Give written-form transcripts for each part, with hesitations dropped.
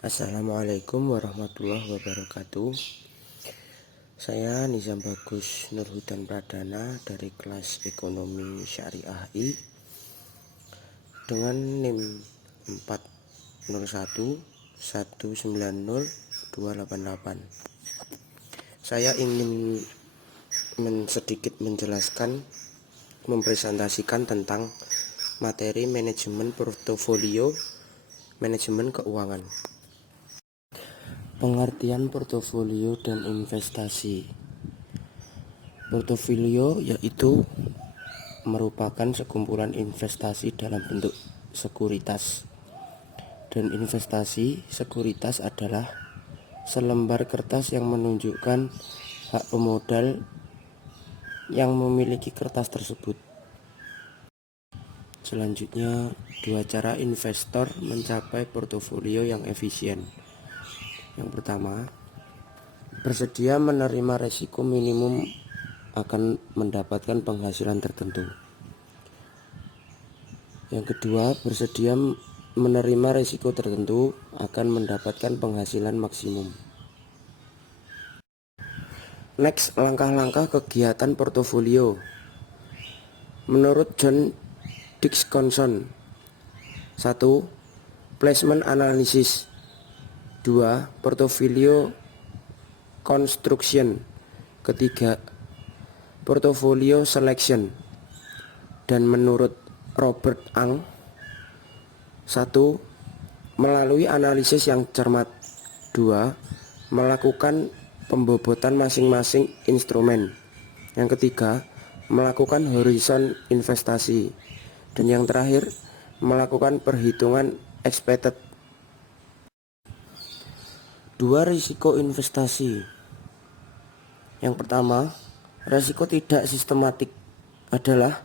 Assalamualaikum warahmatullahi wabarakatuh. Saya Nizam Bagus Nurhudan Pradana dari kelas Ekonomi Syariah I dengan NIM 401190288. Saya ingin sedikit menjelaskan, mempresentasikan tentang materi manajemen portofolio, manajemen keuangan. Pengertian portofolio dan investasi. Portofolio yaitu merupakan sekumpulan investasi dalam bentuk sekuritas, dan investasi sekuritas adalah selembar kertas yang menunjukkan hak pemodal yang memiliki kertas tersebut. Selanjutnya, dua cara investor mencapai portofolio yang efisien. Yang pertama, bersedia menerima resiko minimum akan mendapatkan penghasilan tertentu. Yang kedua, bersedia menerima resiko tertentu akan mendapatkan penghasilan maksimum. Next, langkah-langkah kegiatan portofolio. Menurut John Dickinson, 1. Placement analysis. 2. Portfolio construction. Ketiga, portfolio selection. Dan menurut Robert Ang, 1. Melalui analisis yang cermat. 2. Melakukan pembobotan masing-masing instrumen. Yang ketiga, melakukan horizon investasi. Dan yang terakhir, melakukan perhitungan expected. Dua risiko investasi. Yang pertama, risiko tidak sistematik adalah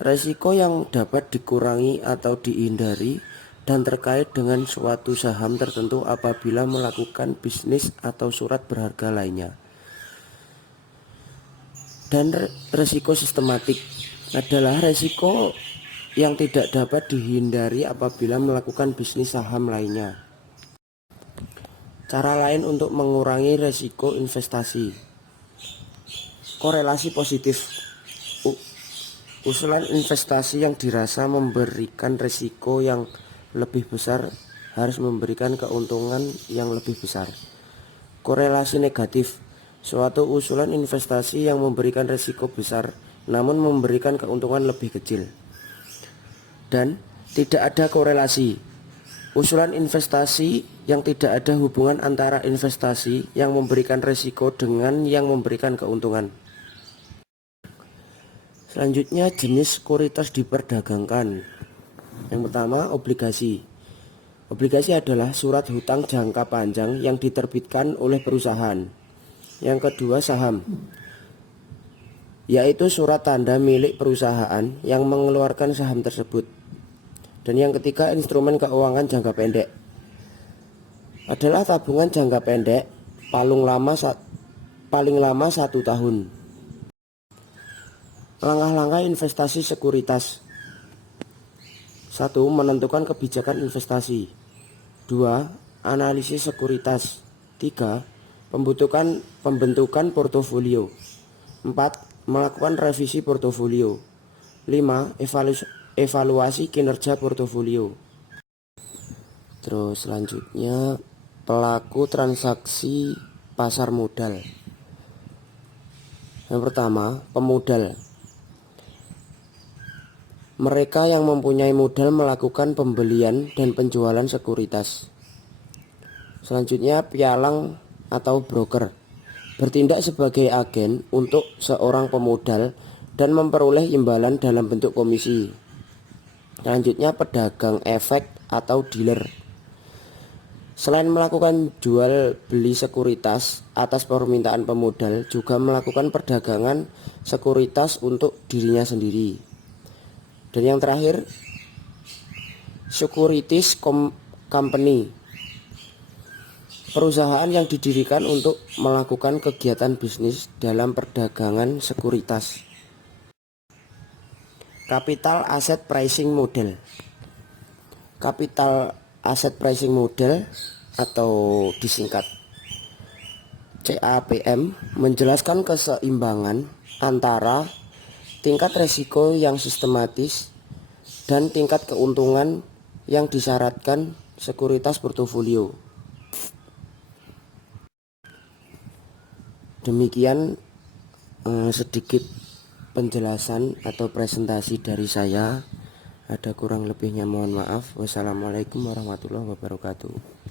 risiko yang dapat dikurangi atau dihindari dan terkait dengan suatu saham tertentu apabila melakukan bisnis atau surat berharga lainnya. Dan risiko sistematik adalah risiko yang tidak dapat dihindari apabila melakukan bisnis saham lainnya. Cara lain untuk mengurangi risiko investasi. Korelasi positif. Usulan investasi yang dirasa memberikan risiko yang lebih besar harus memberikan keuntungan yang lebih besar. Korelasi negatif. Suatu usulan investasi yang memberikan risiko besar namun memberikan keuntungan lebih kecil. Dan tidak ada korelasi. Usulan investasi yang tidak ada hubungan antara investasi yang memberikan risiko dengan yang memberikan keuntungan. Selanjutnya, jenis sekuritas diperdagangkan. Yang pertama, obligasi. Obligasi adalah surat hutang jangka panjang yang diterbitkan oleh perusahaan. Yang kedua, saham, yaitu surat tanda milik perusahaan yang mengeluarkan saham tersebut. Dan yang ketiga, instrumen keuangan jangka pendek adalah tabungan jangka pendek paling lama 1 tahun. Langkah-langkah investasi sekuritas. 1. Menentukan kebijakan investasi. 2. Analisis sekuritas. 3. Pembentukan portofolio. 4. Melakukan revisi portofolio. 5. Evaluasi kinerja portofolio. Terus selanjutnya, pelaku transaksi pasar modal. Yang pertama, pemodal. Mereka yang mempunyai modal melakukan pembelian dan penjualan sekuritas. Selanjutnya, pialang atau broker. Bertindak sebagai agen untuk seorang pemodal dan memperoleh imbalan dalam bentuk komisi. Selanjutnya, pedagang efek atau dealer. Selain melakukan jual beli sekuritas atas permintaan pemodal, juga melakukan perdagangan sekuritas untuk dirinya sendiri. Dan yang terakhir, securities company. Perusahaan yang didirikan untuk melakukan kegiatan bisnis dalam perdagangan sekuritas. Capital Asset Pricing Model. Capital Asset Pricing Model atau disingkat CAPM menjelaskan keseimbangan antara tingkat resiko yang sistematis dan tingkat keuntungan yang disyaratkan sekuritas portofolio. Demikian sedikit penjelasan atau presentasi dari saya. Ada kurang lebihnya mohon maaf. Wassalamualaikum warahmatullahi wabarakatuh.